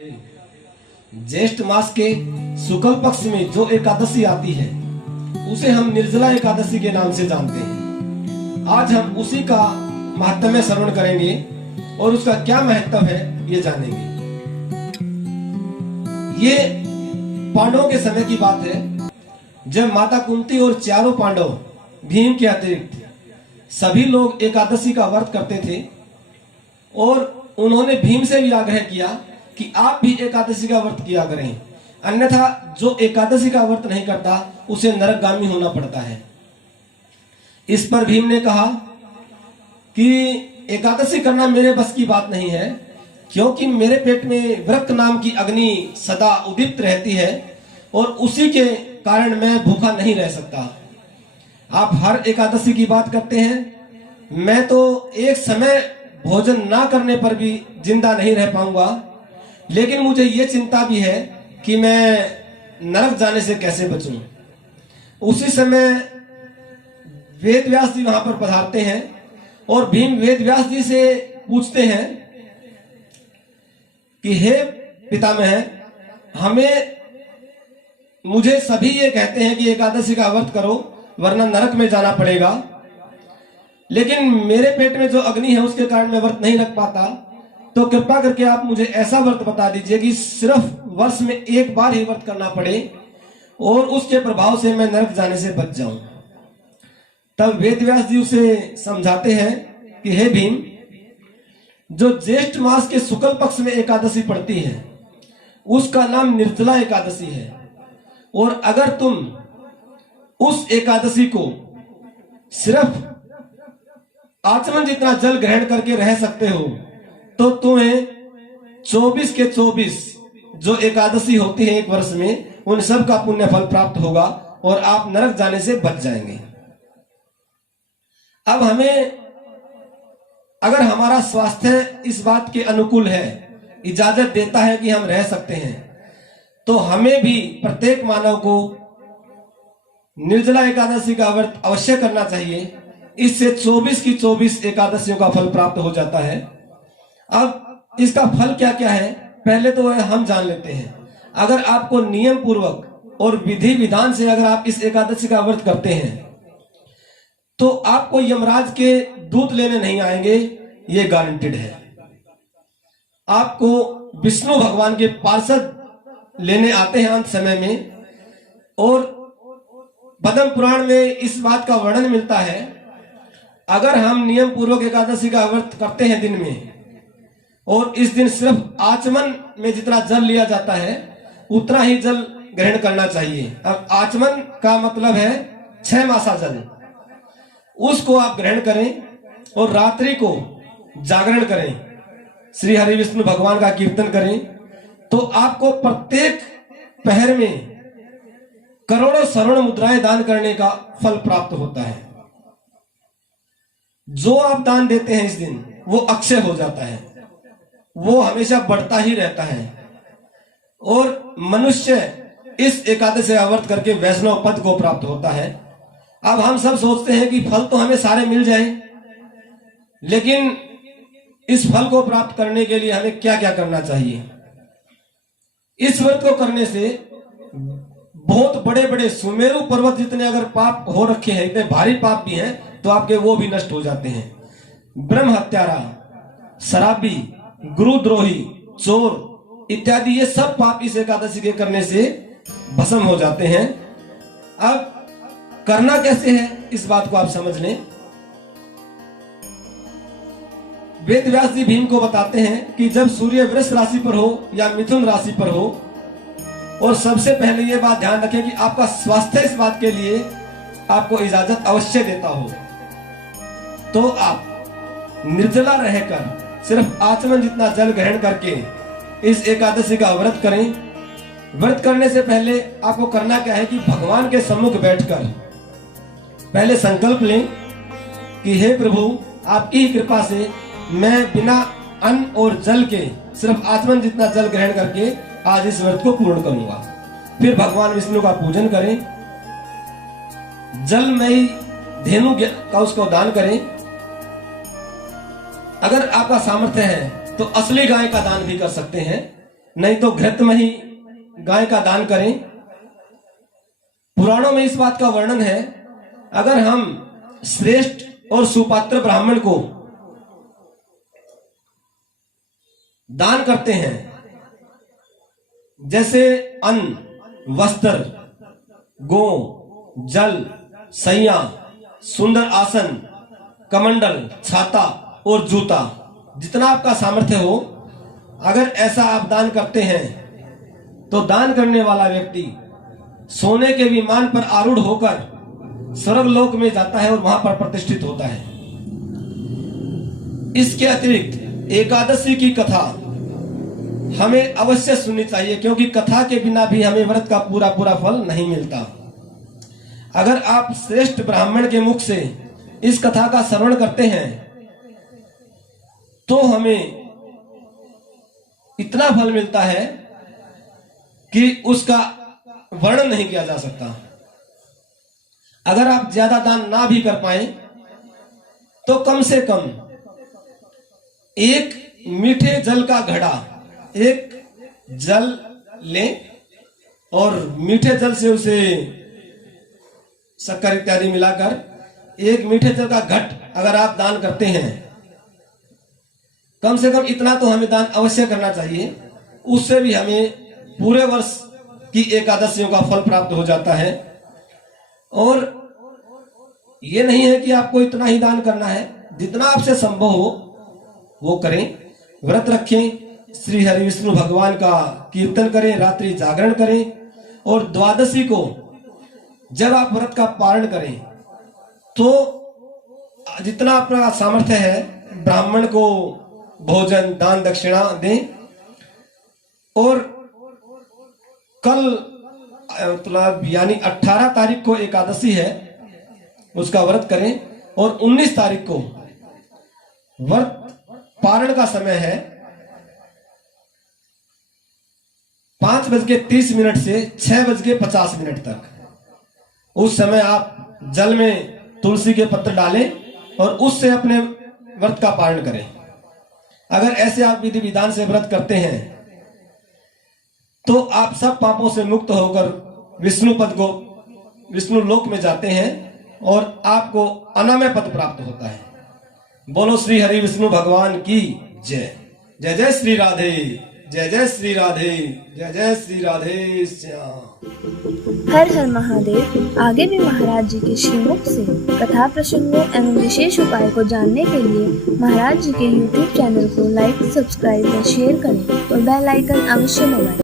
ज्येष्ठ मास के शुक्ल पक्ष में जो एकादशी आती है उसे हम निर्जला एकादशी के नाम से जानते हैं। आज हम उसी का महात्म्य श्रवण करेंगे और उसका क्या महत्व है ये जानेंगे। ये पांडवों के समय की बात है जब माता कुंती और चारों पांडव भीम के अतिरिक्त सभी लोग एकादशी का व्रत करते थे और उन्होंने भीम से भी आग्रह किया कि आप भी एकादशी का व्रत किया करें, अन्यथा जो एकादशी का व्रत नहीं करता उसे नरकगामी होना पड़ता है। इस पर भीम ने कहा कि एकादशी करना मेरे बस की बात नहीं है, क्योंकि मेरे पेट में वृक्क नाम की अग्नि सदा उदीप्त रहती है और उसी के कारण मैं भूखा नहीं रह सकता। आप हर एकादशी की बात करते हैं, मैं तो एक समय भोजन ना करने पर भी जिंदा नहीं रह पाऊंगा, लेकिन मुझे ये चिंता भी है कि मैं नरक जाने से कैसे बचूं। उसी समय वेदव्यास जी वहां पर पधारते हैं और भीम वेदव्यास जी से पूछते हैं कि हे पितामह, मुझे सभी ये कहते हैं कि एकादशी का व्रत करो वरना नरक में जाना पड़ेगा, लेकिन मेरे पेट में जो अग्नि है उसके कारण मैं व्रत नहीं रख पाता, तो कृपा करके आप मुझे ऐसा व्रत बता दीजिए कि सिर्फ वर्ष में एक बार ही व्रत करना पड़े और उसके प्रभाव से मैं नरक जाने से बच जाऊं। तब वेदव्यास जी उसे समझाते हैं कि हे भीम, जो ज्येष्ठ मास के शुक्ल पक्ष में एकादशी पड़ती है उसका नाम निर्जला एकादशी है, और अगर तुम उस एकादशी को सिर्फ आचमन जितना जल ग्रहण करके रह सकते हो तो तुम्हें 24 के 24 जो एकादशी होती है एक वर्ष में उन सब का पुण्य फल प्राप्त होगा और आप नरक जाने से बच जाएंगे। अब अगर हमारा स्वास्थ्य इस बात के अनुकूल है, इजाजत देता है कि हम रह सकते हैं, तो हमें भी प्रत्येक मानव को निर्जला एकादशी का व्रत अवश्य करना चाहिए। इससे 24 की 24 एकादशियों का फल प्राप्त हो जाता है। अब इसका फल क्या क्या है पहले तो हम जान लेते हैं। अगर आपको नियम पूर्वक और विधि विधान से अगर आप इस एकादशी का व्रत करते हैं तो आपको यमराज के दूत लेने नहीं आएंगे, ये गारंटेड है। आपको विष्णु भगवान के पार्षद लेने आते हैं अंत समय में, और पद्म पुराण में इस बात का वर्णन मिलता है, अगर हम नियम पूर्वक एकादशी का व्रत करते हैं दिन में और इस दिन सिर्फ आचमन में जितना जल लिया जाता है उतना ही जल ग्रहण करना चाहिए। अब आचमन का मतलब है 6 मासा जल, उसको आप ग्रहण करें और रात्रि को जागरण करें, श्री हरि विष्णु भगवान का कीर्तन करें, तो आपको प्रत्येक पहर में करोड़ों स्वर्ण मुद्राएं दान करने का फल प्राप्त होता है। जो आप दान देते हैं इस दिन वो अक्षय हो जाता है, वो हमेशा बढ़ता ही रहता है, और मनुष्य इस एकादशी का व्रत करके वैष्णव पद को प्राप्त होता है। अब हम सब सोचते हैं कि फल तो हमें सारे मिल जाए, लेकिन इस फल को प्राप्त करने के लिए हमें क्या क्या करना चाहिए। इस व्रत को करने से बहुत बड़े बड़े सुमेरु पर्वत जितने अगर पाप हो रखे हैं, इतने भारी पाप भी हैं, तो आपके वो भी नष्ट हो जाते हैं। ब्रह्म हत्यारा, शराबी, गुरुद्रोही, चोर इत्यादि ये सब पाप इस एकादशी के करने से भस्म हो जाते हैं। अब करना कैसे है इस बात को आप समझ लें। वेदव्यास जी भीम को बताते हैं कि जब सूर्य वृष राशि पर हो या मिथुन राशि पर हो, और सबसे पहले ये बात ध्यान रखें कि आपका स्वास्थ्य इस बात के लिए आपको इजाजत अवश्य देता हो, तो आप निर्जला रहकर सिर्फ आचमन जितना जल ग्रहण करके इस एकादशी का व्रत करें। व्रत करने से पहले आपको करना क्या है कि भगवान के सम्मुख बैठकर पहले संकल्प लें कि हे प्रभु, आपकी ही कृपा से मैं बिना अन्न और जल के सिर्फ आचमन जितना जल ग्रहण करके आज इस व्रत को पूर्ण करूंगा। फिर भगवान विष्णु का पूजन करें, जलमयी धेनु का उसको दान करें। अगर आपका सामर्थ्य है तो असली गाय का दान भी कर सकते हैं, नहीं तो घृतमयी गाय का दान करें। पुराणों में इस बात का वर्णन है, अगर हम श्रेष्ठ और सुपात्र ब्राह्मण को दान करते हैं, जैसे अन्न, वस्त्र, गो, जल, सैया, सुंदर आसन, कमंडल, छाता और जूता, जितना आपका सामर्थ्य हो, अगर ऐसा आप दान करते हैं तो दान करने वाला व्यक्ति सोने के विमान पर आरूढ़ होकर स्वर्गलोक में जाता है और वहां पर प्रतिष्ठित होता है। इसके अतिरिक्त एकादशी की कथा हमें अवश्य सुननी चाहिए, क्योंकि कथा के बिना भी हमें व्रत का पूरा पूरा फल नहीं मिलता। अगर आप श्रेष्ठ ब्राह्मण के मुख से इस कथा का श्रवण करते हैं तो हमें इतना फल मिलता है कि उसका वर्णन नहीं किया जा सकता। अगर आप ज्यादा दान ना भी कर पाए तो कम से कम एक मीठे जल का घड़ा, एक जल लें और मीठे जल से उसे शक्कर इत्यादि मिलाकर एक मीठे जल का घट अगर आप दान करते हैं, कम से कम इतना तो हमें दान अवश्य करना चाहिए। उससे भी हमें पूरे वर्ष की एकादशियों का फल प्राप्त हो जाता है। और ये नहीं है कि आपको इतना ही दान करना है, जितना आपसे संभव हो वो करें। व्रत रखें, श्री हरि विष्णु भगवान का कीर्तन करें, रात्रि जागरण करें, और द्वादशी को जब आप व्रत का पारण करें तो जितना अपना सामर्थ्य है ब्राह्मण को भोजन, दान, दक्षिणा दें। और कल मतलब यानी 18 तारीख को एकादशी है, उसका व्रत करें, और 19 तारीख को व्रत पारण का समय है 5:30 से 6:50 तक। उस समय आप जल में तुलसी के पत्र डालें और उससे अपने व्रत का पारण करें। अगर ऐसे आप विधि विधान से व्रत करते हैं तो आप सब पापों से मुक्त होकर विष्णु लोक में जाते हैं और आपको अनामय पद प्राप्त होता है। बोलो श्री हरि विष्णु भगवान की जय। जय जय श्री राधे, जय जय श्री राधे, जय जय श्री राधे श्याम। हर हर महादेव। आगे भी महाराज जी के श्रीमुख से कथा प्रसंगों एवं विशेष उपाय को जानने के लिए महाराज जी के YouTube चैनल को लाइक, सब्सक्राइब और शेयर करें और बेल आइकन अवश्य दबाएं।